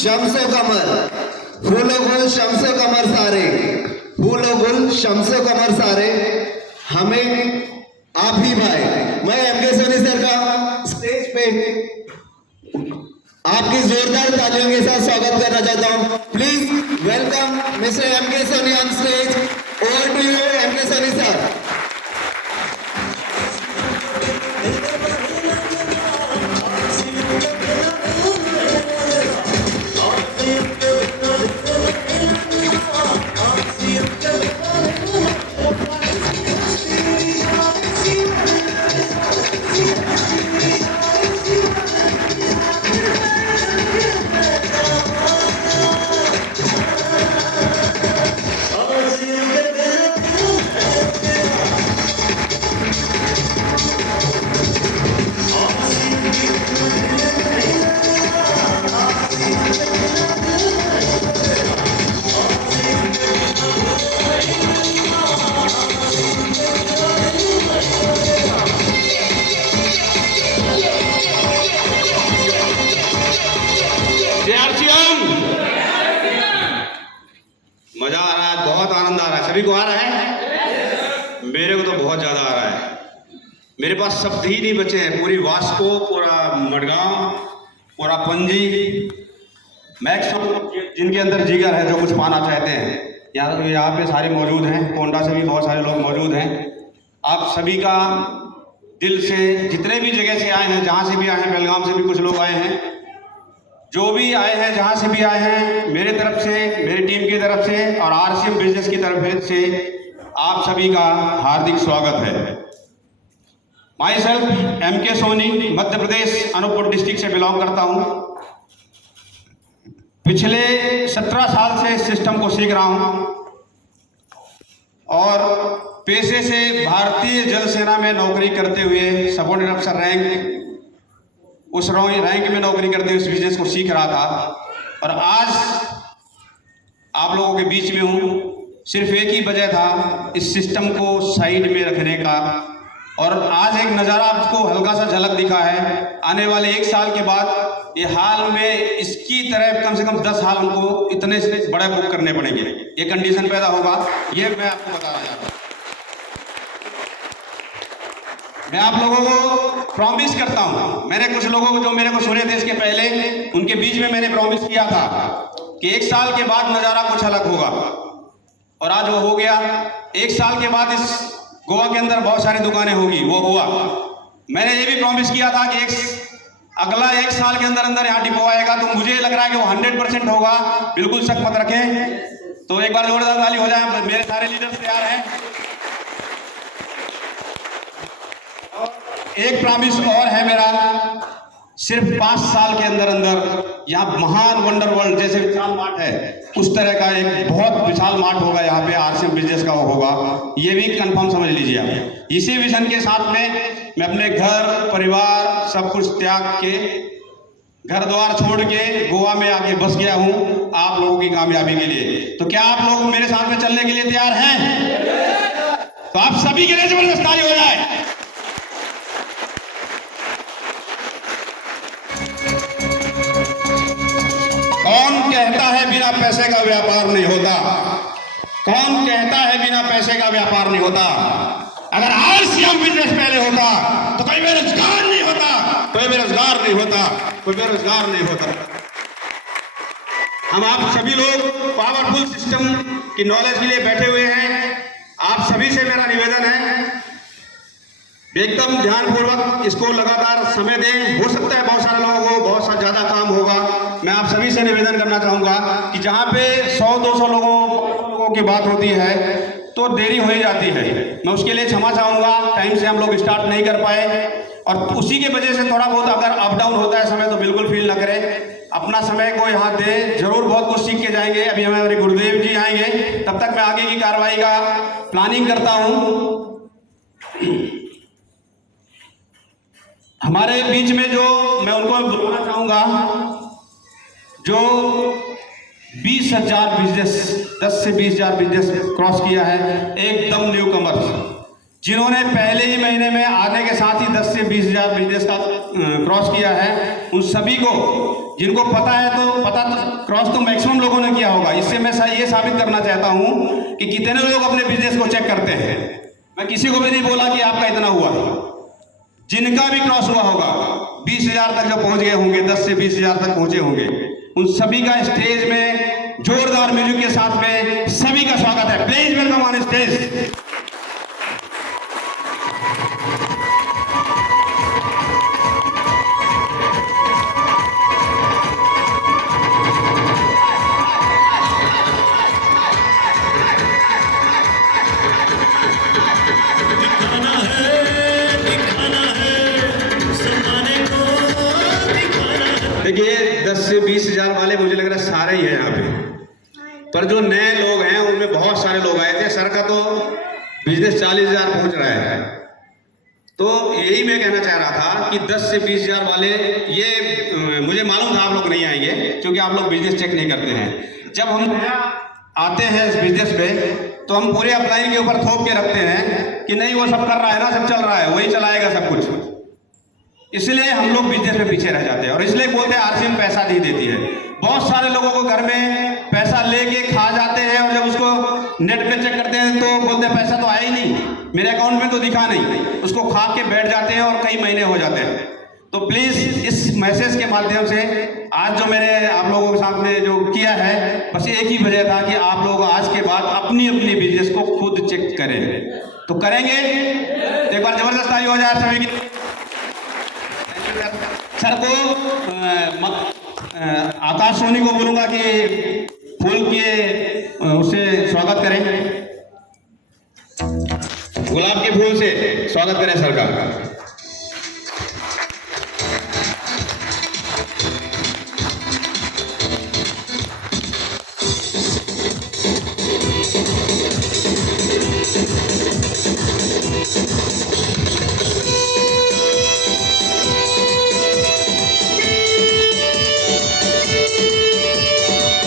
शम्सो कमर, फूलो गुल शम्सो कमर सारे, फूलो गुल शम्सो कमर सारे, हमें आप ही भाई। मैं एमके सोनी सर का स्टेज पे आपकी जोरदार तालियों के साथ स्वागत करना चाहता हूं। Please welcome mister MK Soni on stage. Over to you MK Soni sir. मजा आ रहा है, बहुत आनंद आ रहा है। सभी को आ रहा है? मेरे को तो बहुत ज्यादा आ रहा है। मेरे पास शब्द ही नहीं बचे हैं। पूरी वास्को, पूरा मडगांव, पूरा पंजी, मैक्सिमम जिनके अंदर जिगर है जो कुछ पाना चाहते हैं, यहाँ पे सारे मौजूद हैं। कोंडा से भी बहुत सारे लोग मौजूद हैं। आप सभी का दिल से, जितने भी जगह से आए हैं, जहाँ से भी आए हैं, बेलगाम से भी कुछ लोग आए हैं, जो भी आए हैं, जहाँ से भी आए हैं, मेरे तरफ से, मेरी टीम की तरफ से और आरसीएम बिजनेस की तरफ से आप सभी का हार्दिक स्वागत है। Myself MK Soni, Madhya Pradesh Anuppur district से बिलोंग करता हूँ। पिछले 17 साल से इस सिस्टम को सीख रहा हूँ और पेशे से भारतीय जल सेना में नौकरी करते हुए सबऑर्डिनेट अफसर रैंक, उस रैंक में नौकरी करते हुए इस बिजनेस को सीख रहा था और आज आप लोगों के बीच में हूँ। सिर्फ एक ही वजह था इस सिस्टम को साइड में रखने का, और आज एक नज़ारा आपको हल्का सा झलक दिखा है। आने वाले 1 साल के बाद ये हाल में इसकी तरह कम से कम 10 हाल हमको इतने से बड़े बुक करने पड़ेंगे। ये कंडीशन पैदा होगा, ये मैं आपको बता रहा हूँ। मैं आप लोगों को प्रॉमिस करता हूं, मैंने कुछ लोगों को जो मेरे को सुने थे इसके पहले, उनके बीच में मैंने प्रॉमिस किया था कि 1 साल के बाद नज़ारा कुछ अलग होगा, और आज वो हो गया। 1 साल के बाद इस गोवा के अंदर बहुत सारी दुकानें होगी, वो हुआ। मैंने ये भी प्रॉमिस किया था कि अगला 1 साल के अंदर अंदर यहाँ डिपो आएगा, तो मुझे लग रहा है कि वो 100% होगा। बिल्कुल शक मत रखें। तो एक बार जोरदार ताली हो जाए। मेरे सारे लीडर्स तैयार हैं। एक प्रॉमिस और है मेरा, सिर्फ 5 साल के अंदर अंदर यहाँ महान वंडर वर्ल्ड जैसे विशाल मार्ट है, उस तरह का एक बहुत विशाल मार्ट होगा यहाँ पे, आरसीएम बिजनेस का होगा। ये भी कंफर्म समझ लीजिए आप। इसी विजन के साथ में मैं अपने घर परिवार सब कुछ त्याग के, घर द्वार छोड़ के गोवा में आके बस गया हूँ आप लोगों की कामयाबी के लिए। तो क्या आप लोग मेरे साथ में चलने के लिए तैयार हैं? तो आप सभी के लिए जबरदस्त ताली हो जाए। कौन कहता है बिना पैसे का व्यापार नहीं होता? कौन कहता है बिना पैसे का व्यापार नहीं होता? अगर आरसीएम बिजनेस पहले होता तो कोई बेरोजगार नहीं होता, कोई बेरोजगार नहीं होता, कोई बेरोजगार नहीं होता। हम आप सभी लोग पावरफुल सिस्टम की नॉलेज के लिए बैठे हुए हैं। आप सभी से मेरा निवेदन है, एकदम ध्यानपूर्वक इसको लगातार समय दें। हो सकता है बहुत सारे लोगों को बहुत सा ज़्यादा काम होगा। मैं आप सभी से निवेदन करना चाहूँगा कि जहाँ पे 100-200 लोगों की बात होती है तो देरी हो ही जाती है। मैं उसके लिए क्षमा चाहूँगा, टाइम से हम लोग स्टार्ट नहीं कर पाए, और उसी के वजह से थोड़ा बहुत अगर अप डाउन होता है समय तो बिल्कुल फील ना करें। अपना समय को यहाँ दें, जरूर बहुत कुछ सीख के जाएंगे। अभी हमारे गुरुदेव जी आएंगे, तब तक मैं आगे की कार्रवाई का प्लानिंग करता हूँ। हमारे बीच में जो मैं उनको बुलाना चाहूँगा, जो 20,000 बिजनेस, 10 से 20,000 बिजनेस क्रॉस किया है, एकदम न्यू कमर्स, जिन्होंने पहले ही महीने में आने के साथ ही 10 से 20,000 बिजनेस का क्रॉस किया है उन सभी को, जिनको पता है तो पता तो क्रॉस तो मैक्सिमम लोगों ने किया होगा। इससे मैं ये साबित करना चाहता हूँ कि कितने लोग अपने बिजनेस को चेक करते हैं। मैं किसी को भी नहीं बोला कि आपका इतना हुआ, जिनका भी क्रॉस हुआ होगा 20,000 तक जब पहुंच गए होंगे, 10 से 20,000 तक पहुंचे होंगे, उन सभी का स्टेज में जोरदार म्यूजिक के साथ में सभी का स्वागत है। Please welcome on stage. देखिए 10 से 20,000 वाले मुझे लग रहा है सारे ही हैं यहाँ पे, पर जो नए लोग हैं उनमें बहुत सारे लोग आए थे। सर का तो बिजनेस 40,000 पहुंच रहा है। तो यही मैं कहना चाह रहा था कि 10 से 20,000 वाले ये मुझे मालूम था आप लोग नहीं आएंगे, क्योंकि आप लोग बिजनेस चेक नहीं करते हैं। जब हम आते हैं इस बिजनेस पे तो हम पूरे अपलाइन के ऊपर थोप के रखते हैं कि नहीं वो सब कर रहा है ना, सब चल रहा है, वही चलाएगा सब कुछ। इसलिए हम लोग बिजनेस में पीछे रह जाते हैं और इसलिए बोलते हैं आरसीएम पैसा नहीं देती है। बहुत सारे लोगों को घर में पैसा लेके खा जाते हैं और जब उसको नेट पे चेक करते हैं तो बोलते हैं पैसा तो आया ही नहीं, मेरे अकाउंट में तो दिखा नहीं। उसको खा के बैठ जाते हैं और कई महीने हो जाते हैं। तो प्लीज इस मैसेज के माध्यम से आज जो मैंने आप लोगों के सामने जो किया है, बस एक ही वजह था कि आप लोग आज के बाद अपनी अपनी बिजनेस को खुद चेक करें। तो करेंगे? एक बार जबरदस्त ताली हो जाए सभी की। सर को आकाश सोनी को बोलूंगा कि फूल के उसे स्वागत करें, गुलाब के फूल से स्वागत करें सर का।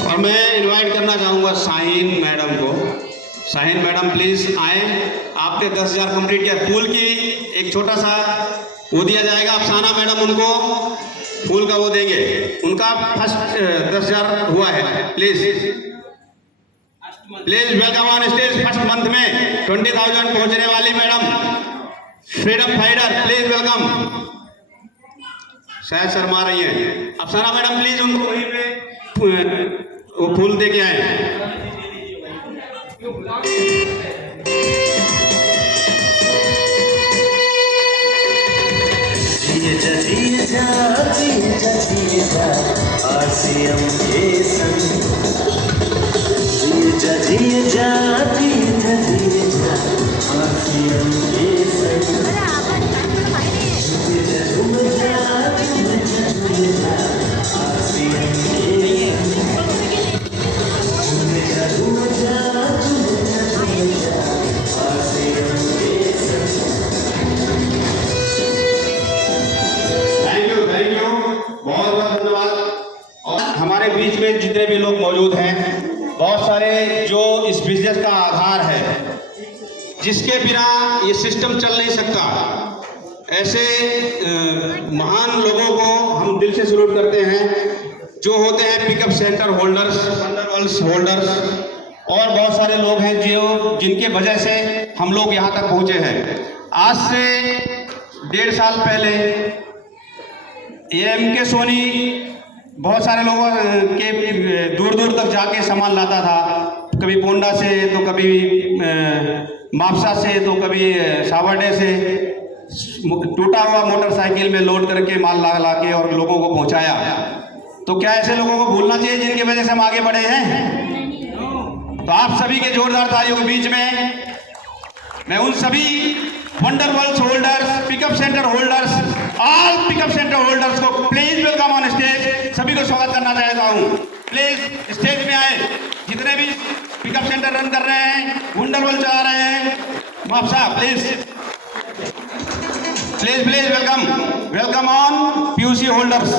और मैं इनवाइट करना चाहूँगा शाहीन मैडम को। शाहीन मैडम प्लीज़ आए। आपने 10,000 कंप्लीट किया। फूल की एक छोटा सा वो दिया जाएगा, अफसाना मैडम उनको फूल का वो देंगे, उनका फर्स्ट 10,000 हुआ है। Please welcome on stage. First month में 20,000 पहुँचने वाली madam freedom fighter, please welcome. शायद शर्मा रही हैं अफसाना मैडम, प्लीज़ उनको वहीं पे वो फूल दे के आए। जिए जा आरसीएम के संग, जिए जा आरसीएम के संग। हमारे बीच में जितने भी लोग मौजूद हैं, बहुत सारे जो इस बिजनेस का आधार है, जिसके बिना ये सिस्टम चल नहीं सकता, ऐसे महान लोगों को हम दिल से सैल्यूट करते हैं, जो होते हैं पिकअप सेंटर होल्डर्स, वंडरवल्स होल्डर्स और बहुत सारे लोग हैं जो जिनके वजह से हम लोग यहाँ तक पहुँचे हैं। आज से 1.5 साल पहले एमके सोनी बहुत सारे लोगों के दूर दूर तक जाके सामान लाता था, कभी पोंडा से तो कभी मापसा से तो कभी सावरडे से, टूटा हुआ मोटरसाइकिल में लोड करके माल ला के और लोगों को पहुंचाया। तो क्या ऐसे लोगों को भूलना चाहिए जिनकी वजह से हम आगे बढ़े हैं? तो आप सभी के जोरदार तालियों के बीच में मैं उन सभी वंडरवल्स holders, pickup center holders, all pickup center holders को प्लीज वेलकम ऑन स्टेज, सभी को स्वागत करना चाहता हूँ। प्लीज स्टेज में आए, जितने भी पिकअप सेंटर रन कर रहे हैं, वंडरवल चला रहे हैं, आप साहब please please please welcome on PUC holders.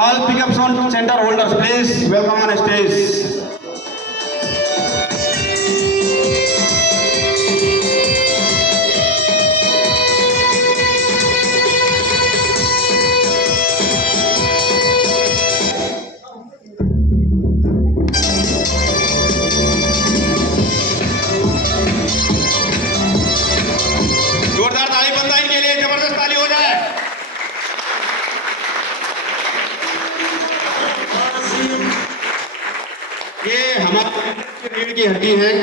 All pickup center holders, please welcome on stage. रीढ़ की हड्डी हैं,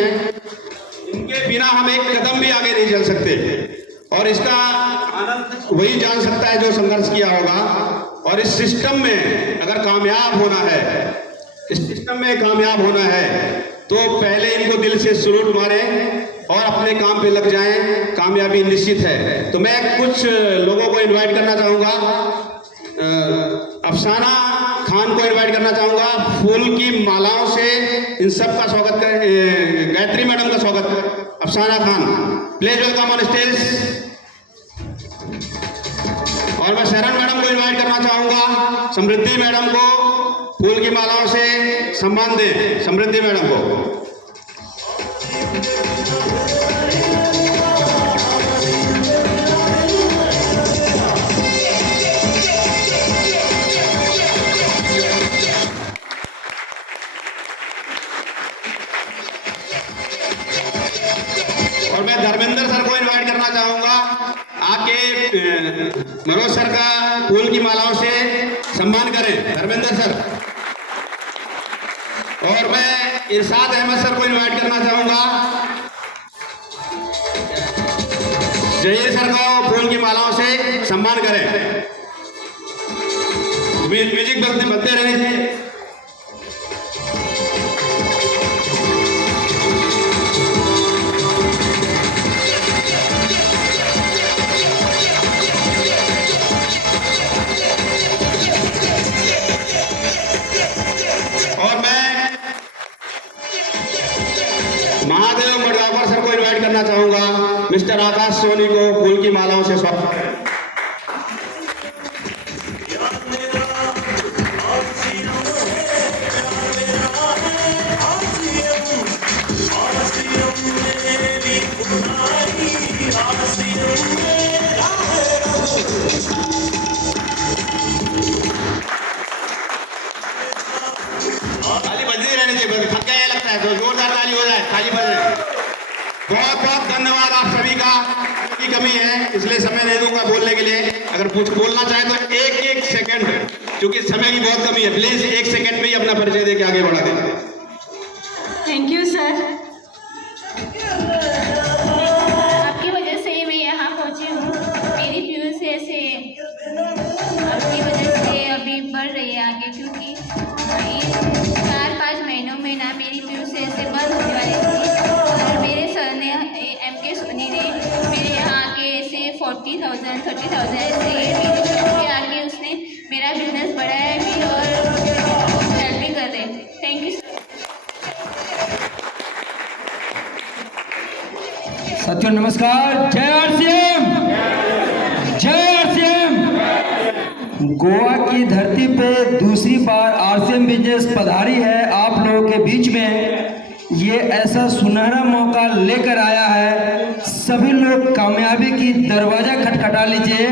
इनके बिना हम एक कदम भी आगे नहीं चल सकते। और इसका आनंद वही जान सकता है जो संघर्ष किया होगा। और इस सिस्टम में अगर कामयाब होना है, इस सिस्टम में कामयाब होना है, तो पहले इनको दिल से सलूट मारें और अपने काम पे लग जाएं, कामयाबी निश्चित है। तो मैं कुछ लोगों को इनवाइट करना चाहूँगा। अफसाना खान को इनवाइट करना चाहूँगा। फूल की मालाओं से इन सब का स्वागत करें। गायत्री मैडम का स्वागत करें। अफसाना Khan, please welcome on stage. और मैं शरण मैडम को इनवाइट करना चाहूँगा। समृद्धि मैडम को फूल की मालाओं से सम्मान दें। समृद्धि मैडम को। और मैं धर्मेंद्र सर को इनवाइट करना चाहूंगा। आके मनोज सर का फूल की मालाओं से सम्मान करें। धर्मेंद्र सर। और मैं इरशाद अहमद सर को इनवाइट करना चाहूंगा। जहीर सर को फूल की मालाओं से सम्मान करें। म्यूजिक बजते रहने से। और मैं महादेव मडगांवकर सर को इनवाइट करना चाहूंगा। मिस्टर आकाश सोनी को फूल की मालाओं से स्वागत करें। ताली बजती रहनी चाहिए। थक गया लगता है तो जोरदार ताली हो जाए। ताली बजे। बहुत बहुत धन्यवाद आप सभी का। की कमी है इसलिए समय नहीं दूंगा बोलने के लिए। अगर कुछ बोलना चाहे तो एक एक सेकंड, क्योंकि समय की बहुत कमी है। प्लीज एक सेकंड में ही अपना परिचय देके आगे बढ़ा दें। Thank you sir. आपकी वजह से ही मैं यहाँ पहुँची हूँ। मेरी पीयूसी से आपकी वजह से अभी बढ़ रही है आगे, क्योंकि 4-5 महीनों में ना मेरी पीयूसी से बंद होने वाली थी। और मेरे सर ने MK सोनी ने मेरे यहाँ आके ऐसे 40,000 30,000 ऐसे मेरे शॉप पे आके उसने मेरा बिजनेस बढ़ाया भी और हेल्प भी कर रहे। Thank you sir. साथियों नमस्कार। जय आरसीएम, जय आरसीएम। गोवा की धरती पे दूसरी बार आरसीएम बिजनेस पधारी है आप लोगों के बीच में। ये ऐसा सुनहरा मौका लेकर आया है। सभी लोग कामयाबी की दरवाजा खटखटा लीजिए,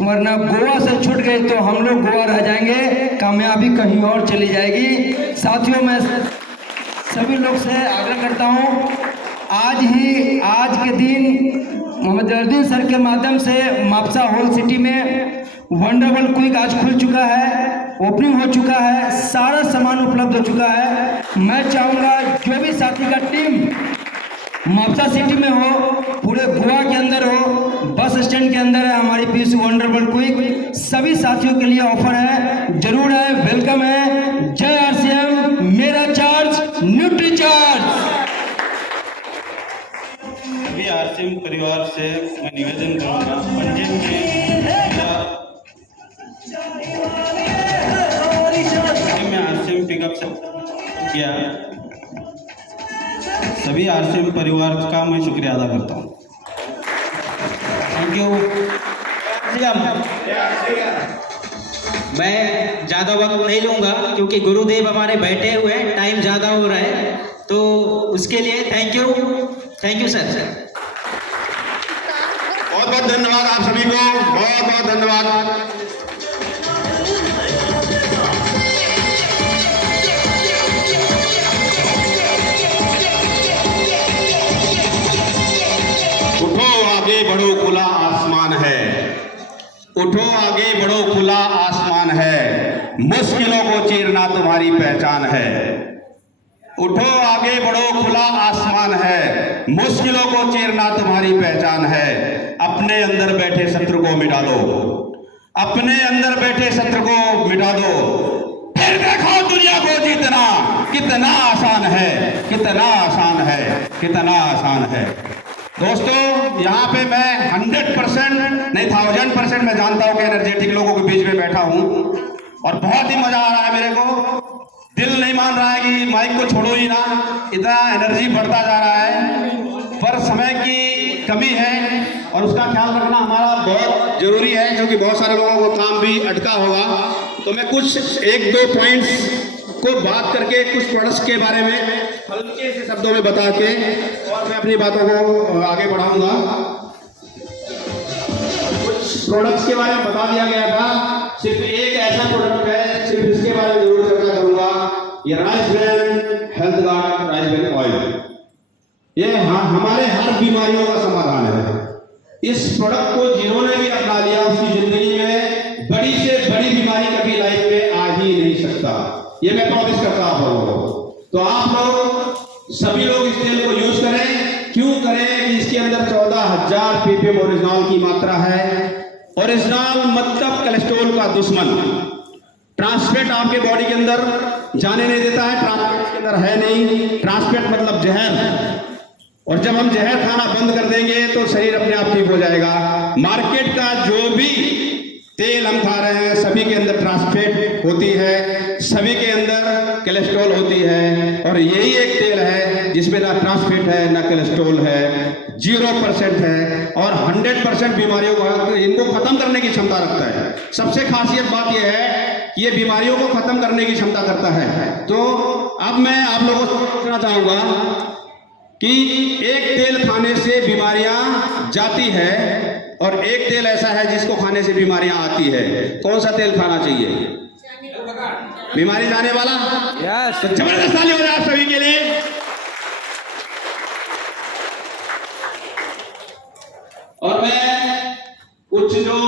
वरना गोवा से छूट गए तो हम लोग गोवा रह जाएंगे, कामयाबी कहीं और चली जाएगी। साथियों मैं सभी लोग से आग्रह करता हूँ, आज के दिन मोहम्मद जलालुद्दीन सर के माध्यम से मापसा हॉल सिटी में वंडरबल क्विक आज खुल चुका है, ओपनिंग हो चुका है, सारा सामान उपलब्ध हो चुका है। मैं चाहूँगा जो भी साथी का टीम मापसा सिटी में हो, पूरे गोवा के अंदर हो, बस स्टैंड के अंदर है हमारी पीयूसी वंडरबल क्विक, सभी साथियों के लिए ऑफर है, जरूर है, वेलकम है। जय आरसीएम, मेरा चार्ज न्यूट्री चार्ज। सभी आरसीएम परिवार से मैं निवेदन करूंगा, पंजीयन में आरसीएम पिकअप से किया। सभी आरसीएम परिवार का मैं शुक्रिया अदा करता हूँ। Thank you. मैं ज़्यादा वक्त नहीं लूँगा क्योंकि गुरुदेव हमारे बैठे हुए हैं, टाइम ज़्यादा हो रहा है, तो उसके लिए थैंक यू सर। बहुत बहुत धन्यवाद आप सभी को, बहुत बहुत धन्यवाद। उठो आगे बढ़ो खुला आसमान है, उठो आगे बढ़ो खुला आसमान है, मुश्किलों को चीरना तुम्हारी पहचान है। उठो आगे बढ़ो खुला आसमान है, मुश्किलों को चीरना तुम्हारी पहचान है। अपने अंदर बैठे शत्रु को मिटा दो, अपने अंदर बैठे शत्रु को मिटा दो, फिर देखो दुनिया को जीतना कितना आसान है, कितना आसान है, कितना आसान है। दोस्तों यहाँ पे मैं 100% नहीं 1000% मैं जानता हूँ कि एनर्जेटिक लोगों के बीच में बैठा हूँ और बहुत ही मजा आ रहा है मेरे को। दिल नहीं मान रहा है कि माइक को छोड़ो ही ना, इतना एनर्जी बढ़ता जा रहा है, पर समय की कमी है और उसका ख्याल रखना हमारा बहुत जरूरी है, क्योंकि बहुत सारे लोगों को काम भी अटका होगा। तो मैं कुछ 1-2 पॉइंट्स को बात करके कुछ प्रोडक्ट्स के बारे में हल्के से शब्दों में बता के और मैं अपनी बातों को आगे बढ़ाऊंगा। कुछ प्रोडक्ट्स के बारे में बता दिया गया था, सिर्फ एक ऐसा प्रोडक्ट है, सिर्फ इसके बारे में जरूर चर्चा करूंगा। ये rice brand health guard rice brand oil, ये हमारे हर बीमारियों का समाधान है। इस प्रोडक्ट को जिन्होंने भी अपना लिया उसकी जिंदगी में बड़ी से बड़ी बीमारी कभी लाइफ में आ ही नहीं सकता, ये मैं प्रॉमिस करता हूं आप लोगों को। तो आप लोग सभी लोग इस तेल को यूज करें। क्यों करें कि इसके अंदर 14,000 ppm ओरिजिनॉल की मात्रा है। ओरिजिनॉल मतलब कोलेस्ट्रॉल का दुश्मन, ट्रांसफैट आपके बॉडी के अंदर जाने नहीं देता है, ट्रांसफैट के अंदर है नहीं, ट्रांसफैट मतलब जहर, और जब हम जहर खाना बंद कर देंगे तो शरीर अपने आप ठीक हो जाएगा। मार्केट का जो भी तेल हम खा रहे हैं सभी के अंदर ट्रांसफैट होती है, सभी के अंदर कोलेस्ट्रॉल होती है, और यही एक तेल है जिसमें ना ट्रांसफैट है ना कोलेस्ट्रॉल है, 0% है और 100% बीमारियों को इनको खत्म करने की क्षमता रखता है। सबसे खासियत बात यह है कि ये बीमारियों को खत्म करने की क्षमता करता है। तो अब मैं आप लोगों से पूछना चाहूंगा कि एक तेल खाने से बीमारियां जाती है और एक तेल ऐसा है जिसको खाने से बीमारियां आती है। कौन सा तेल खाना चाहिए? बीमारी जाने वाला। तो जबरदस्त ताली हो जाए आप सभी के लिए। और मैं कुछ लोग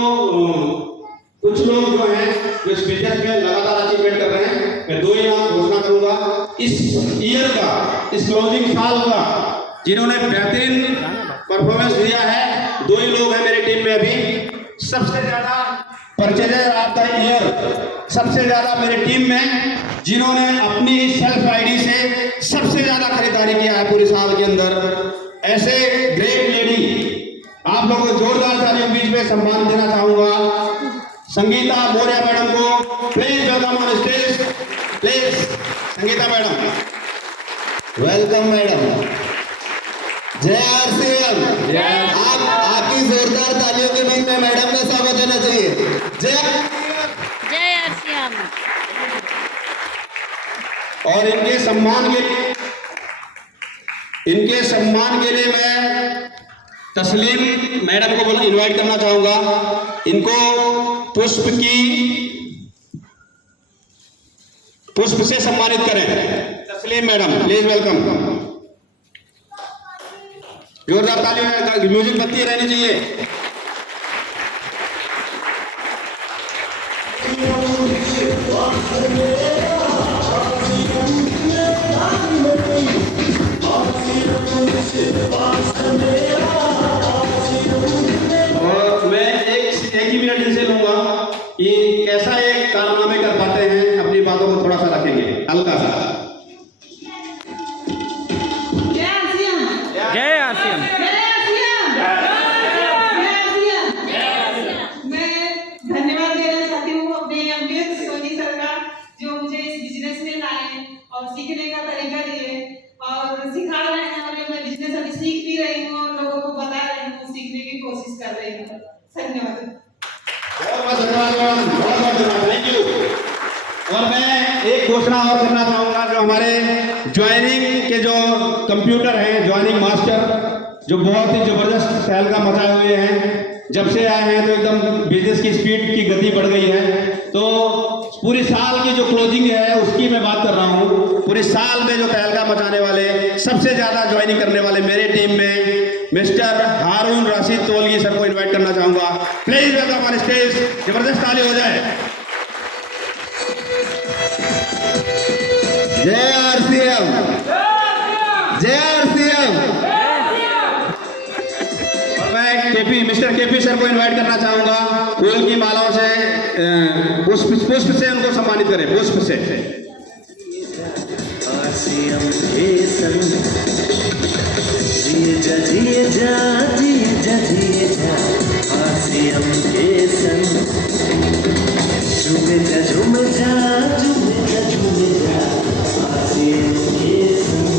जो हैं जो इस बिजनेस में लगातार अचीवमेंट कर रहे हैं, मैं 2 इनाम घोषणा करूंगा इस ईयर का, इस क्लोजिंग साल का, जिन्होंने बेहतरीन परफॉर्मेंस दिया है। 2 ही लोग हैं मेरी टीम में अभी। सबसे ज्यादा परचेजर ऑफ द ईयर सबसे ज्यादा मेरी टीम में जिन्होंने अपनी सेल्फ आईडी से सबसे ज्यादा खरीदारी किया है पूरे साल के अंदर, ऐसे ग्रेट लेडी आप लोगों को जोरदार तालियों के बीच में सम्मान देना चाहूंगा। संगीता मौर्य मैडम को please welcome on stage. Please Sangeeta madam, welcome madam. जय आरसीएम। आप आपकी जोरदार तालियों के बीच में मैडम का स्वागत होना चाहिए। जय आरसीएम। और इनके सम्मान के लिए मैं तस्लीम मैडम को इनवाइट करना चाहूंगा। इनको पुष्प से सम्मानित करें। तस्लीम मैडम प्लीज वेलकम। जोरदार ताली, म्यूजिक बत्ती रहनी चाहिए। और मैं एक ही मिनट इनसे लूंगा कि कैसा एक कारनामे कर पाते हैं, अपनी बातों को थोड़ा सा रखेंगे हल्का सा। जय आरसीएम। मैं धन्यवाद देना चाहती हूँ अपने अमृत सोनी सर का, जो मुझे इस बिजनेस में लाए और सीखने का तरीका दिए और सिखा रहे हैं, और मैं बिजनेस अभी सीख भी रही हूँ और लोगों को बता रही हूँ, सीखने की कोशिश कर रही हूँ। धन्यवाद। बहुत धन्यवाद, थैंक यू। और मैं एक घोषणा और करना चाहूंगा, जो हमारे ज्वाइनिंग के जो कंप्यूटर हैं, ज्वाइनिंग मास्टर, जो बहुत ही जबरदस्त तहलका मचाए हुए हैं, जब से आए हैं तो एकदम बिजनेस की स्पीड की गति बढ़ गई है। तो पूरी साल की जो क्लोजिंग है उसकी मैं बात कर रहा हूँ। पूरे साल में जो तहलका मचाने वाले, सबसे ज्यादा ज्वाइनिंग करने वाले मेरे टीम में मिस्टर हारून रशीद तोलगी सर को इन्वाइट करना चाहूंगा। Please welcome on stage. जबरदस्त ताली हो जाए। जय आरसीएम। जय आरसीएम। और मैं मिस्टर केपी सर को इनवाइट करना चाहूंगा, फूल की मालाओं से पुष्प से उनको सम्मानित करें, पुष्प से। आरसीएम के संग जिए जा जिए जा जिए जा जिए जा आरसीएम के संग झूमे जा झूमे जा झूमे जा झूमे जा आरसीएम के संग।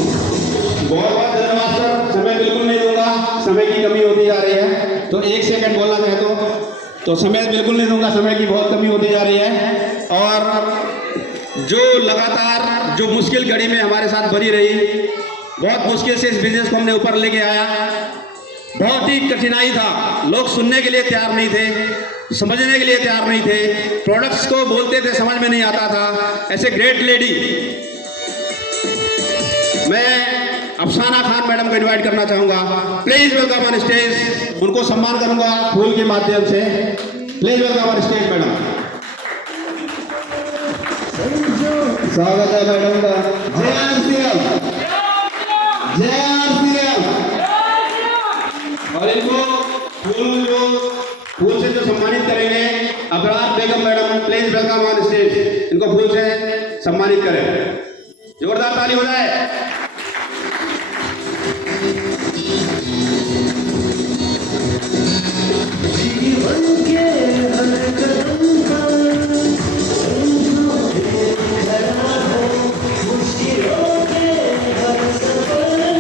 बहुत बहुत धन्यवाद सर, समय बिल्कुल नहीं दूंगा, समय की कमी होती जा रही है, तो 1 सेकंड बोलना चाहता हूँ, तो समय बिल्कुल नहीं दूंगा, समय की बहुत कमी होती जा रही है। और जो लगातार जो मुश्किल घड़ी में हमारे साथ बनी रही, बहुत मुश्किल से इस बिजनेस को हमने ऊपर लेके आया, बहुत ही कठिनाई था, लोग सुनने के लिए तैयार नहीं थे, समझने के लिए तैयार नहीं थे, प्रोडक्ट्स को बोलते थे समझ में नहीं आता था। ऐसे ग्रेट लेडी मैं अफसाना खान मैडम को इनवाइट करना चाहूंगा, प्लीज वेलकम ऑन स्टेज, उनको सम्मान करूंगा फूल के माध्यम से। Please welcome on stage madam. स्वागत है मैडम का। जय आरसीएम, जय आरसीएम। और इनको फूल से जो सम्मानित करेंगे Abrar Begum madam, please welcome on stage, इनको फूल से सम्मानित करें, जोरदार ताली हो जाए। जीवन के हर कदम पर संजो के खड़ा हो मुश्किलों के हर सफर।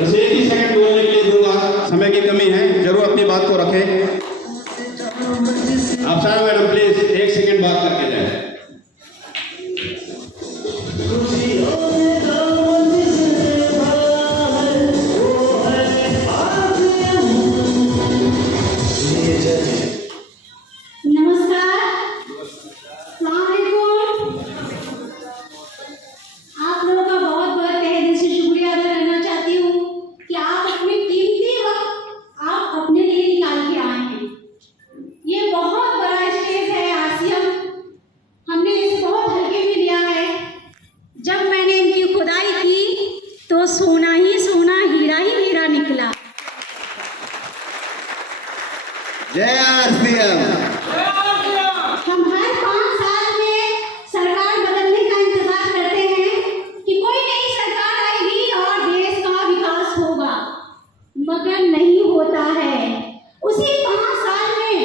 बस 1 ही सेकंड बोलने के लिए दूंगा, समय की कमी है, जरूर अपनी बात को रखें। आप सारा मैडम प्लीज 1 सेकंड बात करके जाए। खुशियों में दामन जिसने बाहर वो है आरसीएम। जिए जा नमस्कार, अस्सलामुअलैकुम। आप लोगों का बहुत बहुत तहे दिल से शुक्रिया अदा करना चाहती हूँ कि आप अपने कीमती वक्त आप अपने लिए निकाल के आए हैं। ये बहुत बड़ा स्टेज है आरसीएम, हमने इसे बहुत हल्के में लिया है। जब मैंने इनकी खुदाई की तो सोना ही सोना, हीरा ही हीरा निकला। जय आरसीएम। हम हर 5 साल में सरकार बदलने का इंतजार करते हैं कि कोई नई सरकार आएगी और देश का विकास होगा, मगर नहीं होता है। उसी 5 साल में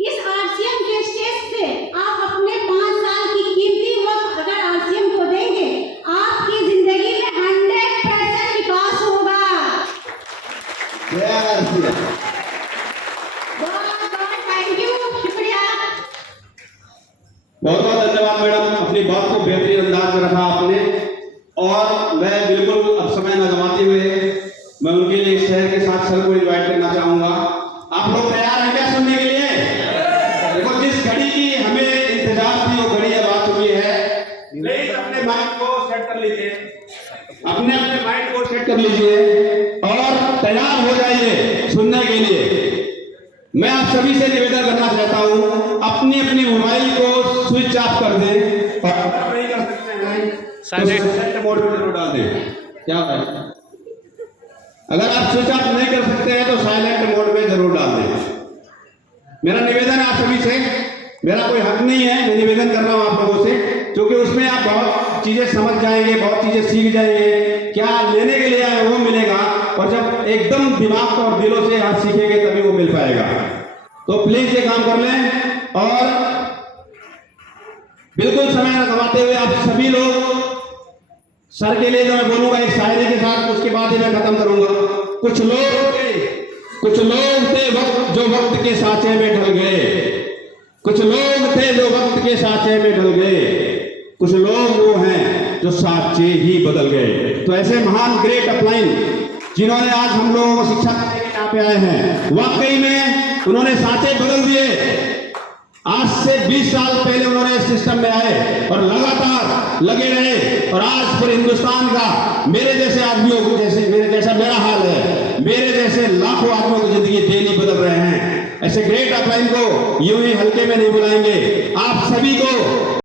इस आरसीएम के स्टेज से आप अपने 5 साल की कीमती वक्त अगर आरसीएम को देंगे, आपकी जिंदगी में 100% विकास होगा। जय आरसीएम। बहुत बहुत थैंक यू, शुक्रिया। बहुत बहुत धन्यवाद मैडम, अपनी बात को बेहतरीन अंदाज में रखा आपने। और मैं बिल्कुल अब समय न गंवाते हुए मैं उनके लिए इस शहर के साथ सर को इनवाइट करना चाहूंगा। आप लोग तैयार हैं क्या सुनने के लिए? देखो, जिस घड़ी की हमें इंतजार थी वो घड़ी अब आ चुकी है। प्लीज अपने माइंड को सेट कर लीजिए, अपने अपने माइंड को सेट कर लीजिए और तैयार हो जाइए सुनने के लिए। मैं आप सभी से निवेदन करना चाहता हूं, अपनी अपनी मोबाइल को स्विच ऑफ कर दें, और अगर नहीं कर सकते हैं तो साइलेंट मोड में जरूर डाल दें। क्या है, अगर आप स्विच ऑफ नहीं कर सकते हैं तो साइलेंट मोड में जरूर डाल दें। मेरा निवेदन है आप सभी से, मेरा कोई हक नहीं है, मैं निवेदन कर रहा हूं आप लोगों से, क्योंकि उसमें आप बहुत चीजें समझ जाएंगे, बहुत चीजें सीख जाएंगे। क्या लेने के लिए आए वो मिलेगा, और जब एकदम दिमाग और दिलों से आप सीखेंगे तभी वो मिल पाएगा। तो प्लीज ये काम कर लें, और बिल्कुल समय न गंवाते हुए आप सभी लोग सर के लिए जो मैं बोलूंगा एक शायरी के साथ, उसके बाद ही मैं खत्म करूंगा। कुछ लोग थे वक्त जो वक्त के सांचे में ढल गए, कुछ लोग थे जो वक्त के सांचे में ढल गए, कुछ लोग वो हैं जो सांचे ही बदल गए। तो ऐसे महान ग्रेट अपलाइन जिन्होंने आज हम लोगों को शिक्षा देने के यहाँ पे आए हैं, वाकई में उन्होंने सांचे बदल दिए। आज से 20 साल पहले उन्होंने इस सिस्टम में आए और लगातार लगे रहे, और आज पूरे हिंदुस्तान का मेरे जैसे आदमियों को, जैसे मेरे जैसा मेरा हाल है, मेरे जैसे लाखों आदमियों की जिंदगी डेली बदल रहे हैं। ऐसे ग्रेट अपलाइन को यूं ही हल्के में नहीं बुलाएंगे। आप सभी को